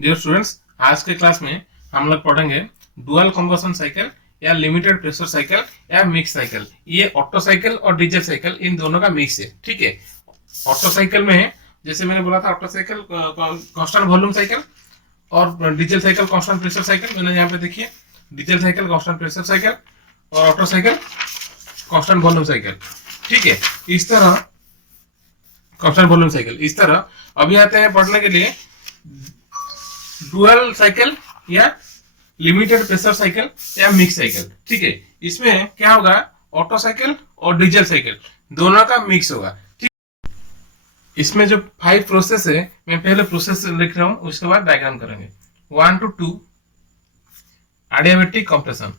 Dear students, आज के class में हम लोग पढ़ेंगे डुअल कंबशन साइकिल या लिमिटेड प्रेशर साइकिल या मिक्स साइकिल। ये ऑटो साइकिल और डीजल साइकिल इन दोनों का मिक्स है। ठीक है, ऑटो साइकिल में जैसे मैंने बोला था, Otto cycle constant volume cycle और diesel cycle constant pressure cycle. मैंने यहाँ पे देखिए, diesel cycle constant pressure cycle और Otto cycle constant volume cycle. ठीक है, इस तरह कांस्टेंट वॉल्यूम साइकिल। इस तरह अभी आते हैं पढ़ने के लिए डुअल साइकिल या लिमिटेड प्रेशर साइकिल या मिक्स साइकिल। ठीक है, इसमें क्या होगा, ऑटो साइकिल और डीजल साइकिल दोनों का मिक्स होगा। ठीक, इसमें जो 5 प्रोसेस है, मैं पहले प्रोसेस लिख रहा हूं, उसके बाद डायग्राम करेंगे। 1 to 2 adiabatic compression,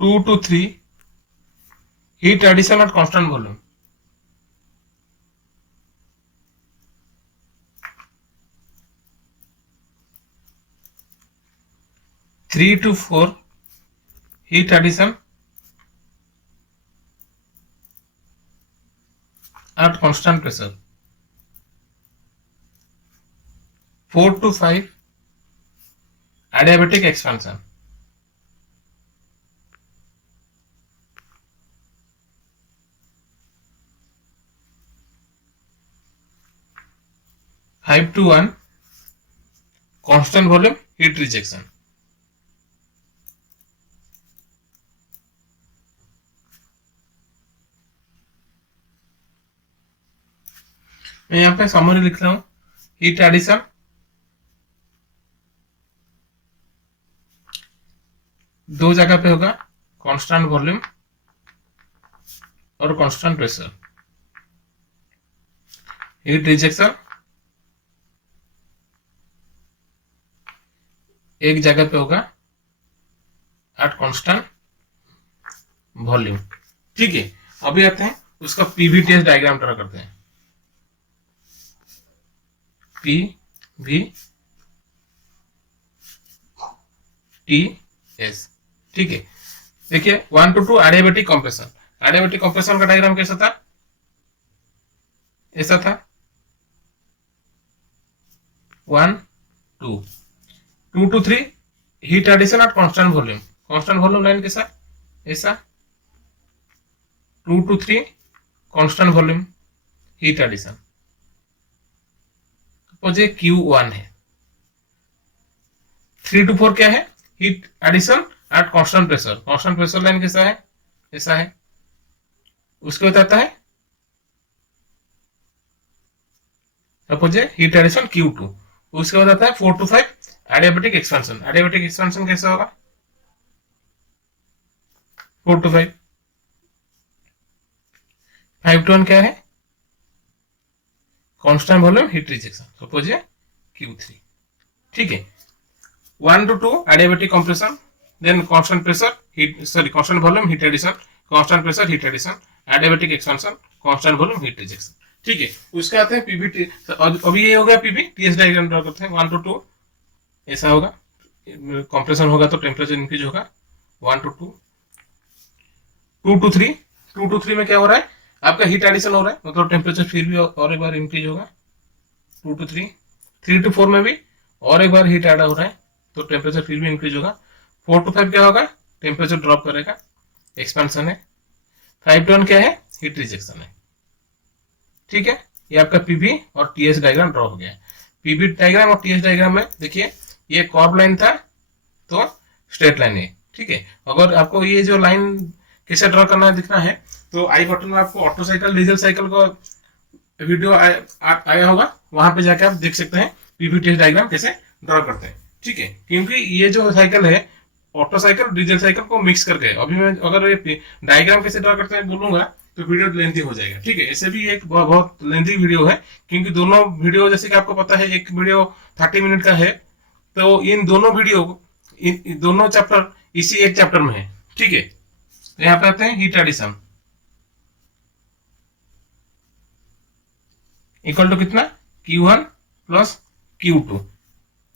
2 to 3 heat addition at constant volume, 3 to 4 heat addition at constant pressure, 4 to 5 adiabatic expansion, 5 to 1 constant volume heat rejection। मैं यहाँ पे समरी लिख रहा हूं, हीट एडिशन दो जगह पे होगा, कांस्टेंट वॉल्यूम और कांस्टेंट प्रेशर। हीट रिजेक्शन एक जगह पे होगा एट कांस्टेंट वॉल्यूम। ठीक है, अभी आते हैं उसका पीवीटीएस डायग्राम ड्रा करते हैं। पीवीटीएस। ठीक है, देखिए 1 to 2 adiabatic compression. Adiabatic compression का डायग्राम कैसा था, ऐसा था 1 2 2 to 3 heat addition at constant volume. Constant volume line कैसा, ऐसा 2 to 3 constant volume heat addition. Suppose Q1 है। 3 to 4 क्या है, heat addition at constant pressure. Constant pressure line कैसा है, ऐसा है। उसके बताता है सपोज हीट एडिशन Q2। उसके बताता है 4 to 5 adiabatic expansion. Adiabatic expansion कैसा होगा, 4 to 5। 5 to 1 क्या है, constant volume heat rejection, suppose Q3। ठीक है, 1 to 2 adiabatic compression, then constant pressure heat, sorry constant volume heat addition, constant pressure heat addition, adiabatic expansion, constant volume heat rejection. ठीक है, उसके आते हैं पीवीटी। अभी ये हो गया पीवीटीएस डायग्राम ड्रा करते हैं। 1 to 2 ऐसा होगा, कंप्रेशन होगा तो टेम्परेचर इंक्रीज होगा 1 to 2। 2 to 3, 2 to 3 में क्या हो रहा है, आपका हीट एडिशन हो रहा है, मतलब टेम्परेचर फिर भी और एक बार इंक्रीज होगा 2 to 3। 3 to 4 में भी और एक बार हीट ऐड हो रहा है तो टेम्परेचर फिर भी इंक्रीज होगा। 4 to 5 क्या होगा, टेम्परेचर ड्रॉप करेगा, एक्सपेंशन है। 5 to 1 क्या है, हीट रिजेक्शन है। ठीक है, ये आपका पीवी और टीएस डायग्राम ड्रॉ हो गया है। पीवी डायग्राम और टीएस डायग्राम में देखिए, ये कर्व लाइन था तो स्ट्रेट लाइन है। ठीक है, अगर आपको ये जो लाइन कैसे ड्रॉ करना है दिखना है तो आई बटन में आपको ऑटो साइकिल डीजल साइकिल का वीडियो आया होगा, वहां पे जाके आप देख सकते हैं पीवीटीएस डायग्राम कैसे ड्रॉ करते हैं। ठीक है, क्योंकि ये जो साइकिल है ऑटो साइकिल डीजल साइकिल को मिक्स करके, अभी मैं अगर ये डायग्राम कैसे ड्रॉ करते हैं बोलूंगा तो वीडियो लेंथी हो जाएगा। ठीक है, ऐसे भी एक बहुत लेंथी वीडियो है, क्योंकि दोनों वीडियो जैसे कि आपको पता है एक वीडियो 30 मिनट का है, तो इन दोनों वीडियो इन दोनों चैप्टर इसी एक चैप्टर में है। ठीक है, तो यहाँ पे आते हैं हीट एडिशन इक्वल टू कितना, Q1 प्लस Q2।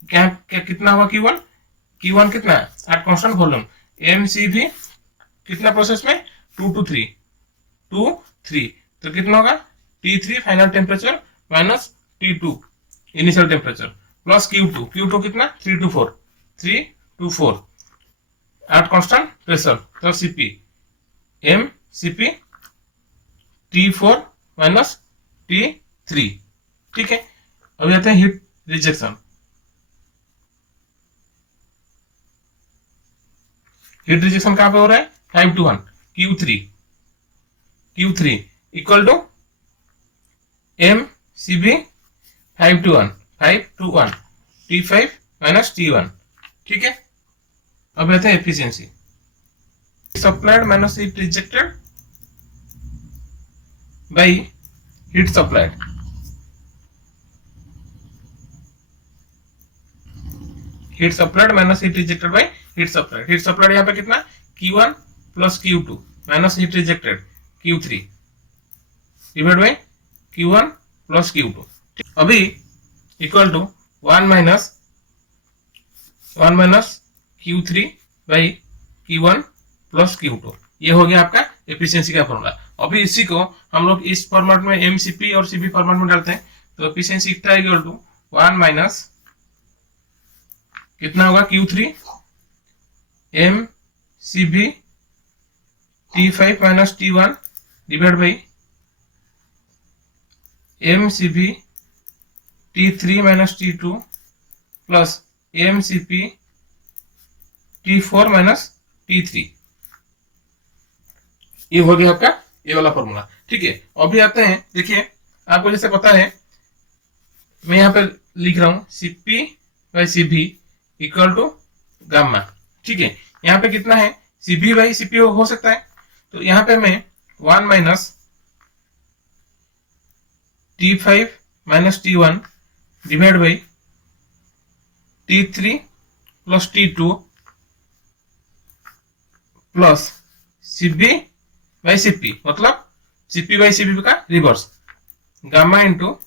क्या क्या कितना हुआ, Q1 कितना एट कांस्टेंट वॉल्यूम। MCV कितना प्रोसेस में, 2 to 3 तो कितना होगा T3 final temperature minus T2 initial temperature plus Q2, Q2 कितना 3 to 4, 3 to 4 eight constant pressure, तो Cp m Cp T4 minus T3। ठीक है, अभी आते हैं हीट रिजेक्शन। हीट रिजेक्शन कहां पे हो रहा है 5 to 1 Q3 equal to m Cp 5 to 1 T5 minus T1। ठीक है, अब आते हैं efficiency. Supplied minus heat rejected by heat supplied. Heat supplied minus heat rejected by heat supplied. Heat supplied यहाँ पे कितना Q1 plus Q2 minus heat rejected Q3 divide by Q1 plus Q2। अभी equal to 1 minus Q3 by Q1 plus Q2। ये हो गया आपका efficiency का formula. अभी इसी को हम लोग इस फॉर्मेट में MCP और CP फॉर्मेट में डालते हैं, तो एफिशिएंसी कितना इक्वल टू 1 माइनस कितना होगा Q3 MCP T5 minus T1 divide by MCP T3 minus T2 plus MCP T4 minus T3। ये हो गया आपका ये वाला फॉर्मूला। ठीक है, अभी आते हैं, देखिए आपको जैसे पता है, मैं यहाँ पे लिख रहा हूं Cp by Cv equal to gamma. ठीक है, यहाँ पे कितना है Cp बाई Cp हो सकता है, तो यहाँ पे मैं 1 minus T5 minus T1 divide by T3 plus T2 plus Cp by Cp, मतलब Cp बाई Cp का reverse gamma into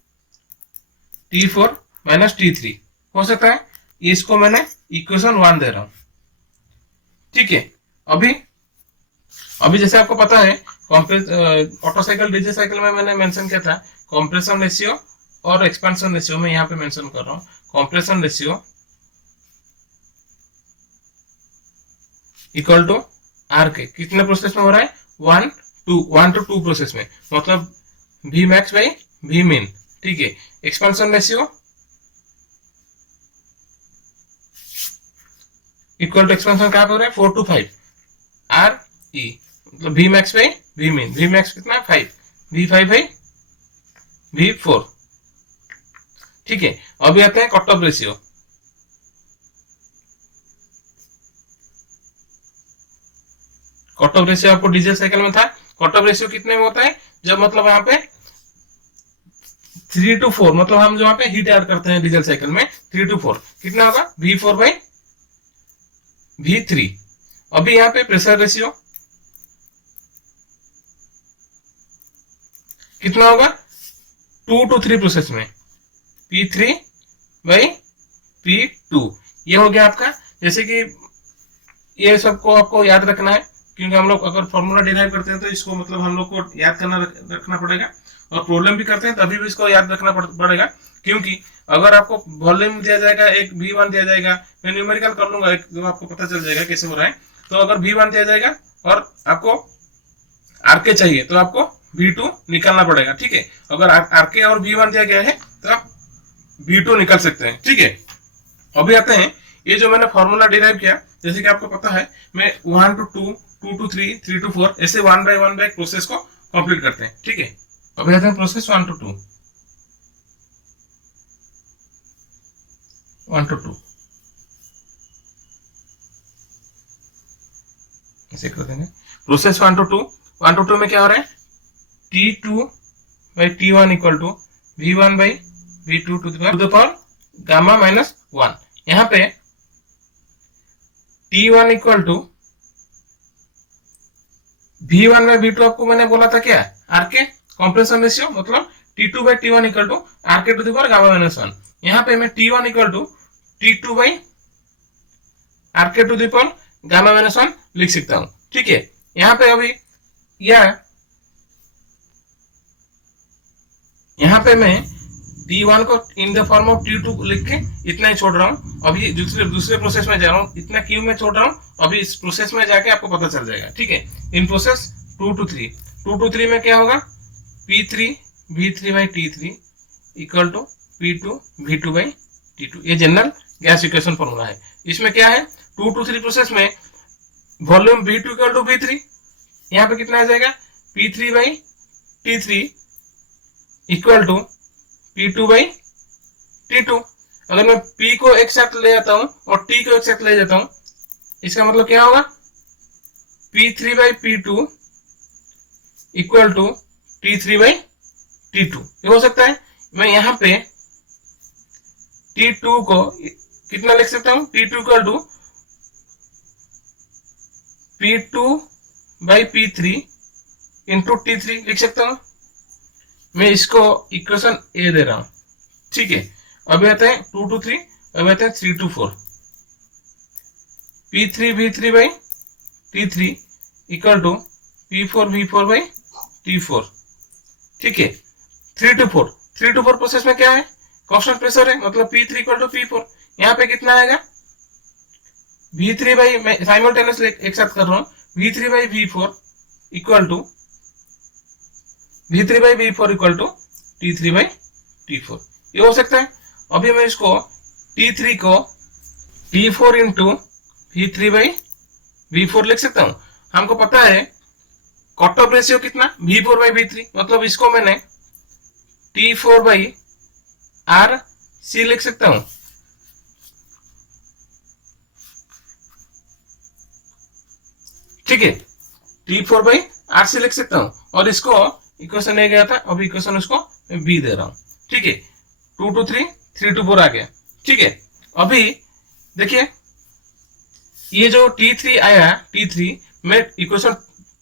T4 minus T3 हो सकता है। इसको मैंने इक्वेशन 1 दे रहा हूं। ठीक है, अभी जैसे आपको पता है ऑटो साइकिल डीजे साइकिल में मैंने मेंशन किया था कंप्रेशन रेशियो और एक्सपेंशन रेशियो में यहाँ पे मेंशन कर रहा हूँ। Compression ratio equal to R के कितने प्रोसेस में हो रहा है 1 to 2 प्रोसेस में, मतलब V max by V min। ठीक है, expansion ratio equal to expansion कहां पे हो रहा है 4 to 5 आर ई, मतलब V max by V min। V max कितना 5, V5 बाई V4। ठीक है, अभी आते हैं cut off ratio. Cut off ratio आपको डीजल साइकिल में था, कट ऑफ रेशियो कितने में होता है जब मतलब यहाँ पे 3 to 4, मतलब हम जो यहाँ पे हीट ऐड करते हैं डीजल साइकिल में 3 to 4 कितना होगा V4 बाई V3। अभी यहाँ पे प्रेशर रेशियो कितना होगा 2 to 3 प्रोसेस में P3 बाई P2। ये हो गया आपका, जैसे कि ये सबको आपको याद रखना है, क्योंकि हम लोग अगर फॉर्मूला डिराइव करते हैं तो इसको मतलब हम लोग को याद करना रखना पड़ेगा, और प्रॉब्लम भी करते हैं तभी भी इसको याद रखना पड़ेगा। क्योंकि अगर आपको वॉल्यूम दिया जाएगा, एक V1 दिया जाएगा, मैं न्यूमेरिकल कर लूंगा एक, जो आपको पता चल जाएगा कैसे हो रहा है। तो अगर V1 दिया जाएगा और आपको RK चाहिए तो आपको V2 निकालना पड़ेगा। ठीक है, अगर RK और V1 दिया गया है तो आप V2 निकाल सकते हैं। ठीक है, अभी आते हैं ये जो मैंने फॉर्मूला डिराइव किया, जैसे कि आपको पता है मैं 1 to 2, 2 to 3, 3 to 4 ऐसे 1 by 1 बाय प्रोसेस को कंप्लीट करते हैं। ठीक है, अभी आते हैं प्रोसेस 1 to 2। 1 to 2 ऐसे कर देंगे। प्रोसेस 1 to 2, 1 to 2 में क्या हो रहा है T2 by T1 equal to V1 by V2 to the power gamma minus 1। यहाँ पे T1 equal to V1 by V2 आपको मैंने बोला था क्या RK कंप्रेशन रेशियो, मतलब T2 by T1 equal to RK to the power gamma minus 1। यहाँ पे मैं T1 equal to T2 by RK to the power gamma minus 1 लिख सकता हूँ। ठीक है, यहाँ पे अभी यह यहाँ पे मैं T1 को इन द फॉर्म ऑफ T2 लिख के इतना ही छोड़ रहा हूँ। अभी दूसरे प्रोसेस में जा रहा हूँ, इतना क्यों में छोड़ रहा हूँ, अभी इस प्रोसेस में जाके आपको पता चल जाएगा। ठीक है, इन प्रोसेस 2 to 3 में क्या होगा, P3 V3 by T3 equal to P2 V2 by T2। ये जनरल गैस इक्वेशन फॉर्मूला है। इसमें क्या है, 2 to 3 प्रोसेस में volume V2 equal to V3, यहाँ पे कितना आ जाएगा, P3 by T3 equal to P2 by T2। अगर मैं P को एक साथ ले जाता हूं और T को एक साथ ले जाता हूं, इसका मतलब क्या होगा, P3 by P2 equal to T3 by T2। ये हो सकता है। मैं यहाँ पे T2 को कितना लिख सकता हूं, T2 equal to P2 by P3 into T3 लिख सकता हूं। मैं इसको इक्वेशन ए दे रहा हूं। ठीक है, अभी आते हैं 2 to 3, अभी आते हैं 3 to 4। P3 V3 by T3 equal to P4 V4 by T4। ठीक है, 3 to 4 प्रोसेस में क्या है, कांस्टेंट प्रेशर है, मतलब P3 इक्वल टू P4। यहाँ पे कितना आएगा, V3 बाई, मैं साइमल्टेनियसली एक साथ कर रहा हूँ, V3 by V4 equal to V3 by V4 equal to T3 by T4। ये हो सकता है। अभी मैं इसको T3 को T4 into V3 by V4 लिख सकता हूँ। हमको पता है कट ऑफ रेशियो कितना, V4 बाई V3, मतलब इसको मैंने T4 बाई RC लिख सकता हूँ। ठीक है, T4 बाई RC लिख सकता हूँ और इसको इक्वेशन ए गया था, अभी इक्वेशन उसको बी दे रहा हूँ। ठीक है, 2 to 3, 3 to 4 आ गया। ठीक है, अभी देखिए ये जो T3 आया, T3 मैं इक्वेशन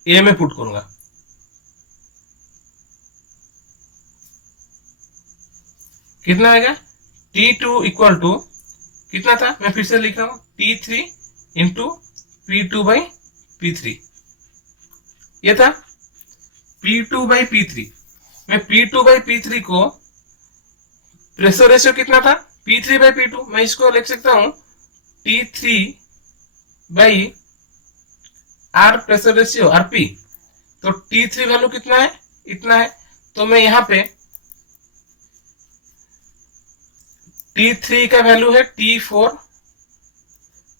ए में पुट करूंगा। कितना आएगा, T2 इक्वल टू कितना था, मैं फिर से लिख रहा हूं, T3 into P2 by P3। ये था P2 बाई P3। मैं P2 बाई P3 को, प्रेशर रेशियो कितना था, P3 बाई P2, मैं इसको लिख सकता हूं T3 by R pressure ratio RP। तो T3 वैल्यू कितना है, इतना है। तो मैं यहाँ पे T3 का वैल्यू है T4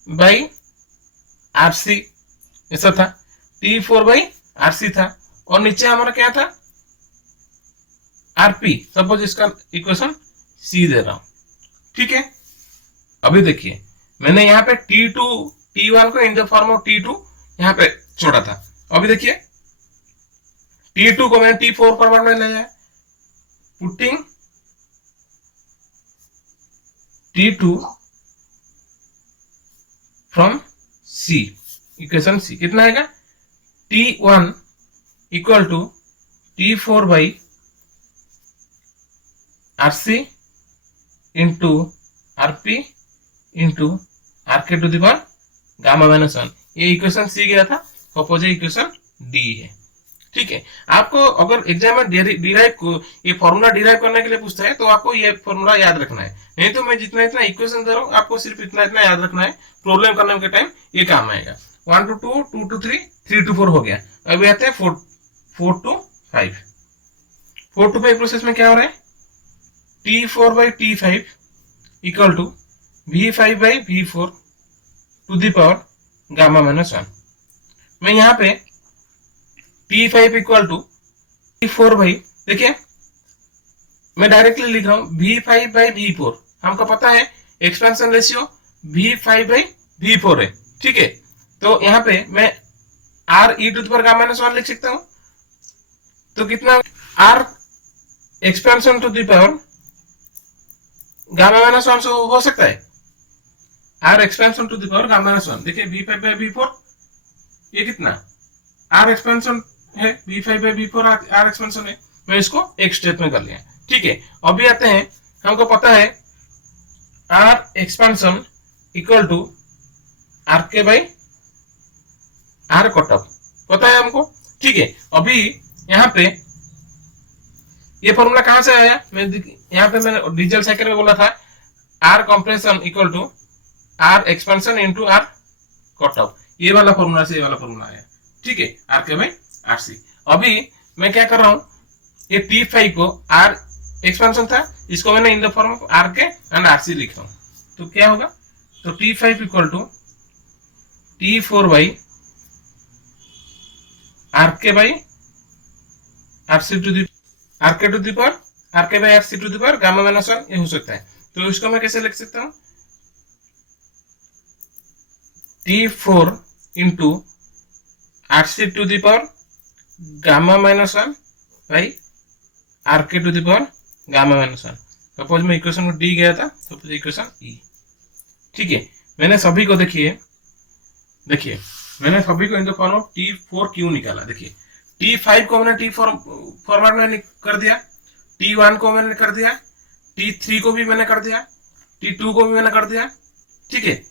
बाई RC, ऐसा था, T4 बाई RC था, और नीचे हमारा क्या था, RP। सपोज इसका इक्वेशन C दे रहा हूं। ठीक है, अभी देखिए मैंने यहाँ पे T1 को इन द फॉर्म ऑफ T2 यहाँ पे छोड़ा था। अभी देखिए T2 को मैंने T4 फॉर्मेट में ले जाए, putting T2 from C, equation C कितना आएगा, T1 equal to T4 by RC into RP into RK to the power gamma minus 1। ये इक्वेशन C गया था, अपोजिट इक्वेशन D है। ठीक है, आपको अगर एग्जाम में डिराइव को ये फॉर्मूला डिराइव करने के लिए पूछता है तो आपको ये फॉर्मूला याद रखना है, नहीं तो मैं जितना इतना इक्वेशन दे रहा हूँ आपको सिर्फ इतना इतना याद रखना है, प्रॉब्लम करने के टाइम ये काम आएगा। 1 to 2, 2 to 3, 3 to 4 हो गया। अभी आते हैं 4 to 5। 4 to 5 प्रोसेस में क्या हो रहा है, T4 by T5 equal to V5 by V4 to the power gamma minus 1। मैं यहाँ पे T5 equal to T4 by, देखिए मैं डायरेक्टली लिख रहा हूँ V5 बाई V4। हमको पता है expansion ratio V5 by V4 है। ठीक है, तो यहाँ पे मैं R e to the power gamma minus 1 लिख सकता हूँ। तो कितना, R expansion to the power gamma minus 1 हो सकता है, R expansion to the power gamma minus 1। देखिए V5 बाई V4 ये कितना, R एक्सपेंशन है, V5 by V4 R expansion है, मैं इसको एक स्टेप में कर लिया। ठीक है, अभी आते हैं, हमको पता है R expansion equal to RK by R cut off, पता है हमको। ठीक है, अभी यहाँ पे ये फॉर्मूला कहां से आया, मैं यहाँ पे मैंने डीजल साइकिल में बोला था R compression equal to R expansion into R cut off, ये वाला फॉर्मूला से ये वाला फॉर्मूला आया, ठीक है, आर के बाई आर सी। अभी मैं क्या कर रहा हूं, ये T5 को आर एक्सपेंशन था, इसको मैंने in the form R K and R C लिख रहा हूं, तो क्या होगा, तो T5 equal to T4 by R K by R C to the R K to the power R K by R C to the power gamma minus 1, ये हो सकता है। तो इसको मैं कैसे लिख सकता हूं, T4 into R C to the power gamma minus 1 by R K to the power gamma minus 1। Suppose में इक्वेशन में डी गया था, सपोज इक्वेशन ई, ठीक है। मैंने सभी को देखिए मैंने सभी को इन द फॉर्म T4 क्यों निकाला, देखिए T5 को मैंने T4 फॉर्मेट में कर दिया, T1 को मैंने कर दिया, T3 को भी मैंने कर दिया, T2 को भी मैंने कर दिया, ठीक है,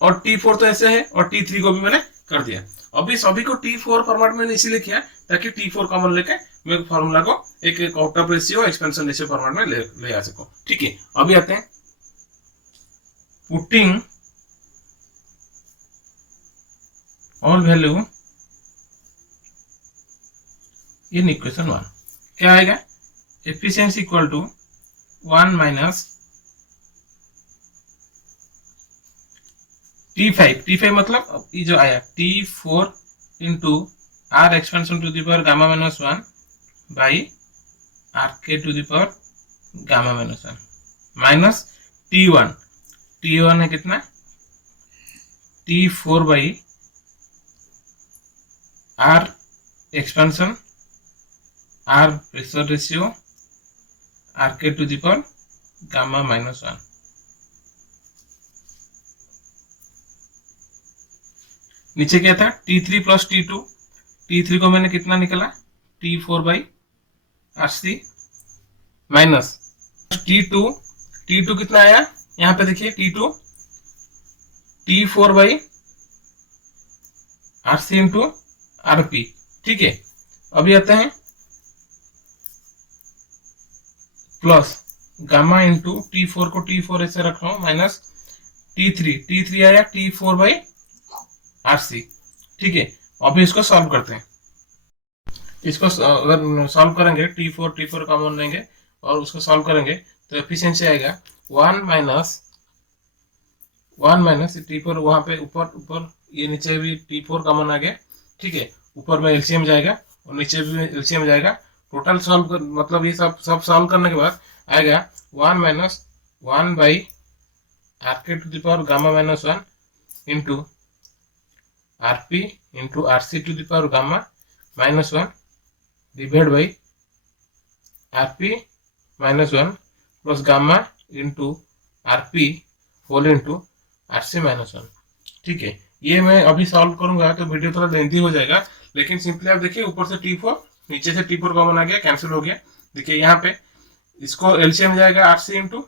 और T4 तो ऐसे है, और T3 को भी मैंने कर दिया। अभी सभी को T4 फॉर्मेट में इसीलिए किया ताकि T4 कॉमन लेके मैं फॉर्मूला को एक out of ratio expansion ratio format में ले आ सकूं, ठीक है। अभी आते हैं putting all value in equation 1, क्या आएगा, efficiency equal to 1 minus T5 मतलब ये जो आया T4 into R expansion to the power gamma minus 1 by R K to the power gamma minus 1 minus T1 है कितना, T4 by R expansion R pressure ratio R K to the power gamma minus 1। नीचे क्या था T3 plus T3 को मैंने कितना निकला T4 by R C minus T2 कितना आया, यहाँ पे देखिए T4 by R C into R P, ठीक है। अभी आते हैं प्लस गामा इंटू T4 को T4 ऐसे रख रहा हूं माइनस T3 आया T4 बाई आर सी, ठीक है। अभी इसको सॉल्व करते हैं, इसको अगर सॉल्व करेंगे T4 कॉमन लेंगे और उसको सॉल्व करेंगे तो एफिशिएंसी आएगा 1 माइनस T4 वहां पे ऊपर ये नीचे भी T4 कॉमन आ गया, ठीक है। ऊपर में एलसीएम जाएगा और नीचे भी एलसीएम जाएगा, टोटल सॉल्व मतलब ये सब सॉल्व करने के बाद आएगा 1 minus 1 by R K to the power gamma minus 1 into R P into R C to the power gamma minus 1 divide by R P minus 1 plus gamma into R P whole into R C minus 1, ठीक है। ये मैं अभी solve करूंगा तो video थोड़ा lengthy हो जाएगा, लेकिन सिंपली आप देखिए ऊपर से T4 नीचे से T4 कॉमन आ गया, कैंसिल हो गया। देखिए यहाँ पे इसको एलसीएम जाएगा R C into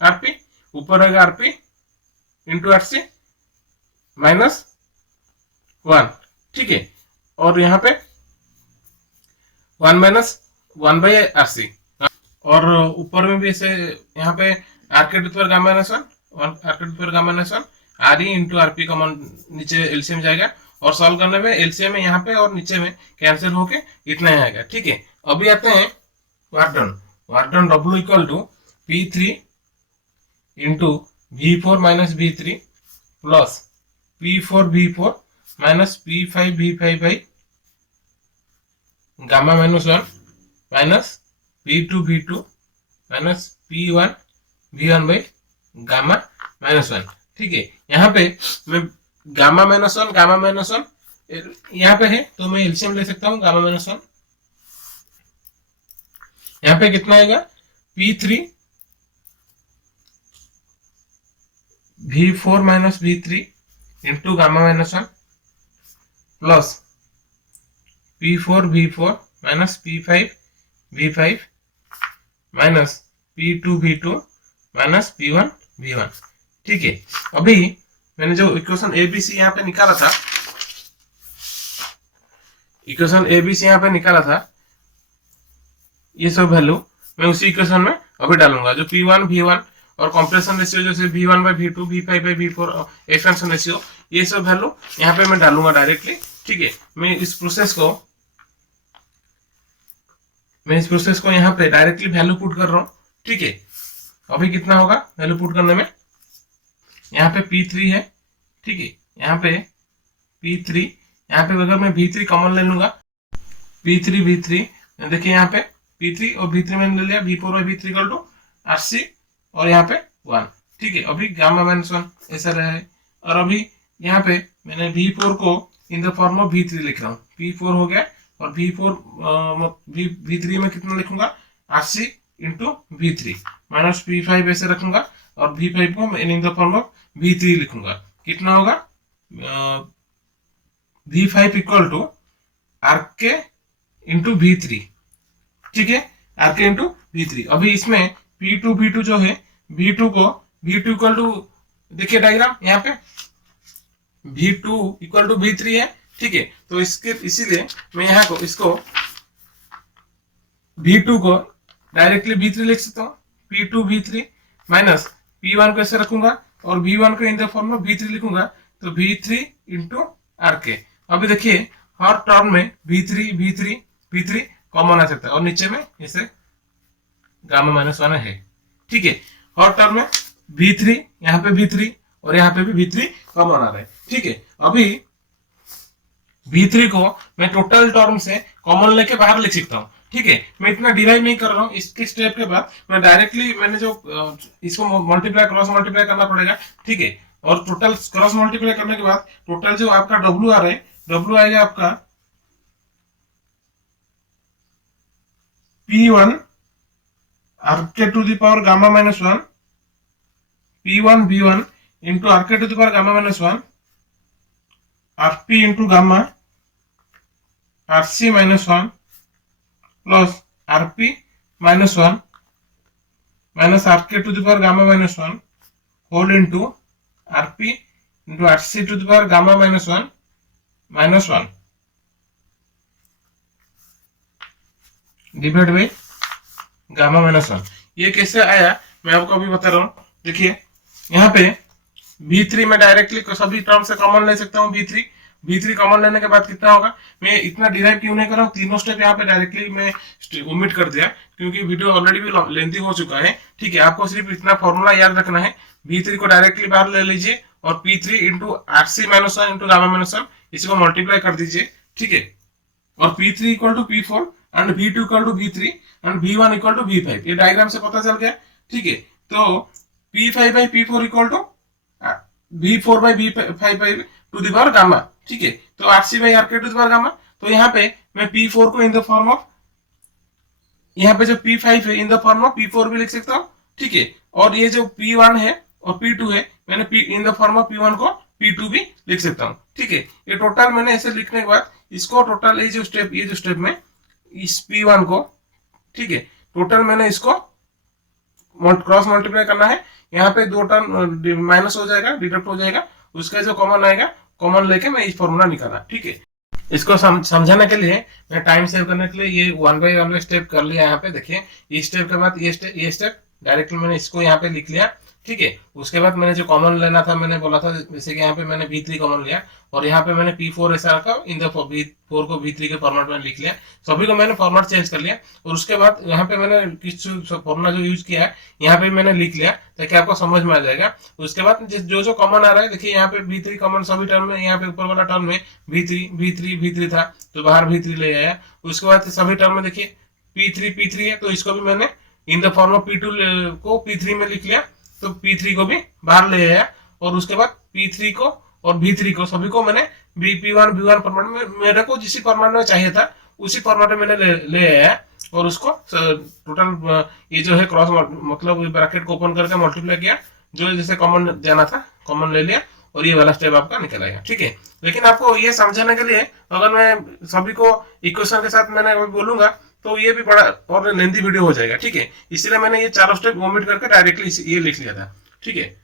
R P, ऊपर रहेगा R P into R C minus 1, ठीक है। और यहाँ पे 1 माइनस 1 बाई आर सी, और ऊपर में भी ऐसे यहाँ पे R K to the power gamma minus 1 R K to the power gamma minus 1 R E into R P common नीचे एलसीएम जाएगा, और सॉल्व करने में एलसीएम है यहाँ पे और नीचे में कैंसिल होके इतना ही आएगा, ठीक है। अभी आते हैं work done W equal to P3 into V4 minus V3 plus P4 V4 minus P5 V5 by gamma minus 1 minus P2 V2 minus P1 V1 by gamma minus 1, ठीक है। यहाँ पे मैं गामा माइनस 1 यहाँ पे है तो मैं एलसीएम ले सकता हूँ गामा माइनस 1, यहाँ पे कितना आएगा P3 V4 minus V3 into gamma minus 1 plus P4 V4 minus P5 V5 minus P2 V2 minus P1 V1, ठीक है। अभी मैंने जो इक्वेशन ABC यहाँ पे निकाला था, ये सब वैल्यू मैं उसी इक्वेशन में अभी डालूंगा, जो P1 V1 और कंप्रेशन रेशियो जैसे V1 by V2 V5 by V4 expansion ratio, ये सब वैल्यू यहाँ पे मैं डालूंगा डायरेक्टली। ठीक है, मैं इस प्रोसेस को यहाँ पे डायरेक्टली वैल्यू पुट कर रहा हूँ। ठीक है, अभी कितना होगा वैल्यू पुट करने में, यहाँ पे P3 है। ठीक है, यहाँ पे P3, यहाँ पे अगर मैं V3 कॉमन ले लूंगा, P3 V3, देखिए यहाँ पे P3 और V3 मैंने ले लिया, V4 और V3 इक्वल टू RC और यहाँ पे 1। ठीक है, अभी गामा माइनस 1 ऐसा रहा है। और अभी यहाँ पे मैंने V4 को इन द फॉर्म ऑफ V3 लिख रहा हूँ, P4 हो गया, और V3 में कितना लिखूंगा, RC into V3 minus P5 ऐसे रखूंगा, और V5 को इन द फॉर्म ऑफ V3 लिखूंगा। कितना होगा, V5 equal to RK into V3। ठीक है, RK इंटू V3। अभी इसमें P2 V2 जो है, V2 इक्वल टू, देखिए डायग्राम यहाँ पे V2 इक्वल टू V3 है। ठीक है, तो इसीलिए मैं यहाँ को इसको V2 को डायरेक्टली V3 लिख सकता हूँ, P2 V3 माइनस P1 को ऐसे रखूंगा और V1 को इन द फॉर्म में V3 लिखूंगा, तो V3 इंटू RK। अभी देखिए हर टर्म में V3 कॉमन आ सकता है, और नीचे में ऐसे गामा माइनस 1 है। ठीक है, हर टर्म में V3, यहाँ पे V3 और यहाँ पे भी V3 कॉमन आ रहा है। ठीक है, अभी V3 को मैं टोटल टर्म से कॉमन लेके बाहर लिख सकता हूँ। ठीक है, मैं इतना डिराइव नहीं कर रहा हूँ, इसके स्टेप के बाद मैं डायरेक्टली मैंने जो इसको क्रॉस मल्टीप्लाई करना पड़ेगा। ठीक है, और टोटल क्रॉस मल्टीप्लाई करने के बाद टोटल जो आपका W आ रहा है, W आएगा आपका P1 RK to the power gamma minus 1, P1 V1 into RK to the power gamma minus 1, RP into gamma RC minus 1 plus RP minus 1 minus RK to the power gamma minus 1 whole into RP इंटू RC to the power gamma minus 1 minus 1 divide by gamma minus 1। ये कैसे आया मैं आपको अभी बता रहा हूँ। देखिए यहाँ पे V3 में डायरेक्टली सभी टर्म से कॉमन ले सकता हूँ, V3 कॉमन लेने के बाद कितना होगा, मैं इतना डिराइव क्यों नहीं कर रहा हूँ, तीनों स्टेप यहाँ पे डायरेक्टली मैं ओमिट कर दिया क्योंकि वीडियो ऑलरेडी भी लेंथी हो चुका है। ठीक है, आपको सिर्फ इतना फॉर्मूला याद रखना है, V3 को डायरेक्टली बाहर ले लीजिए और P3 into RC minus 1 into gamma minus 1 इसको मल्टीप्लाई कर दीजिए। ठीक है, और P3 equal to P4 and V2 equal to V3 and V1 equal to V5, ये डायग्राम से पता चल गया। ठीक है, तो P5 by P4 equal to V4 by V5 by to the power gamma. ठीक है, तो RC by RK to the power gamma. तो यहाँ पे मैं P4 को इन द फॉर्म ऑफ, यहाँ पे जो P5 है इन द फॉर्म ऑफ P4 भी लिख सकता हूँ। ठीक है, और ये जो P1 है और P2 है, मैंने in the form of P1 को P2 भी लिख सकता हूँ। ठीक है, ये टोटल मैंने ऐसे लिखने के बाद इसको टोटल ये जो स्टेप में इस P1 को, ठीक है, टोटल मैंने इसको क्रॉस मल्टीप्लाई करना है। यहाँ पे दो टर्म माइनस हो जाएगा, डिडक्ट हो जाएगा, उसका जो कॉमन आएगा कॉमन लेके मैं इस फॉर्मूला निकाला। ठीक है, इसको समझाने के लिए मैं टाइम सेव करने के लिए ये 1 बाई 1 स्टेप कर लिया। यहाँ पे देखिए इस स्टेप के बाद ये स्टेप डायरेक्टली मैंने इसको यहाँ पे लिख लिया। ठीक है, उसके बाद मैंने जो कॉमन लेना था मैंने बोला था, जैसे कि यहाँ पे मैंने V3 कॉमन लिया और यहाँ पे मैंने P4 ऐसा रखा, इन द V4 को V3 के फॉर्मेट में लिख लिया। सभी को मैंने फॉर्मेट चेंज कर लिया और उसके बाद यहाँ पे मैंने किस फॉर्मूला जो यूज किया है यहाँ पे मैंने लिख लिया ताकि आपको समझ में आ जाएगा। उसके बाद जो कॉमन आ रहा है, देखिए यहाँ पे V3 कॉमन सभी टर्म में, यहाँ पे ऊपर वाला टर्म में V3 था तो बाहर V3 ले आया। उसके बाद सभी टर्म में देखिए P3 है तो इसको भी मैंने in the form of P2 को P3 में लिख लिया, तो P3 को भी बाहर ले आया और उसके बाद P3 को और V3 को सभी को मैंने P1 फॉर्मेट में, मेरे को जिस फॉर्मेट में चाहिए था उसी फॉर्मेट में मैंने ले आया और उसको टोटल ये जो है क्रॉस मतलब ब्रैकेट को ओपन करके मल्टीप्लाई किया, जो जैसे कॉमन जाना था कॉमन ले लिया और ये वाला स्टेप आपका निकल आएगा। ठीक है, लेकिन आपको ये समझाने के लिए अगर मैं सभी को इक्वेशन के साथ मैंने बोलूंगा तो ये भी बड़ा और लेंथी वीडियो हो जाएगा। ठीक है, इसलिए मैंने ये चारों स्टेप ओमिट करके डायरेक्टली ये लिख लिया था। ठीक है,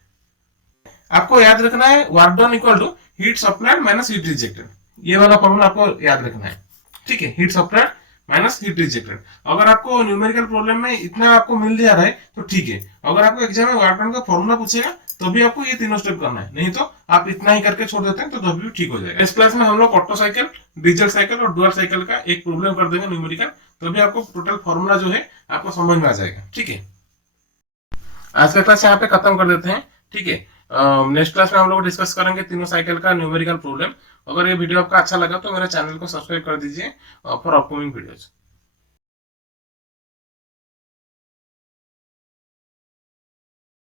आपको याद रखना है work done equal to heat supplied minus heat rejected, ये वाला फॉर्मूला आपको याद रखना है। ठीक है, heat supplied minus heat rejected. अगर आपको न्यूमेरिकल प्रॉब्लम में इतना आपको मिल जा रहा है तो ठीक है, अगर आपको एग्जाम में वर्क डन का फॉर्मूला पूछेगा तो भी आपको ये तीनों स्टेप करना है, नहीं तो आप इतना ही करके छोड़ देते हैं तो भी ठीक हो जाएगा। इस क्लास में हम लोग ऑटो साइकिल, डीजल साइकिल और डुअल साइकिल का एक प्रॉब्लम कर देंगे न्यूमेरिकल, तो भी आपको टोटल फॉर्मूला जो है आपको समझ में आ जाएगा। ठीक है, आज का क्लास यहाँ पे खत्म कर देते हैं। ठीक है, नेक्स्ट क्लास में हम लोग डिस्कस करेंगे तीनों साइकिल का न्यूमेरिकल प्रॉब्लम। अगर ये वीडियो आपका अच्छा लगा तो मेरे चैनल को सब्सक्राइब कर दीजिए फॉर अपकमिंग वीडियोज।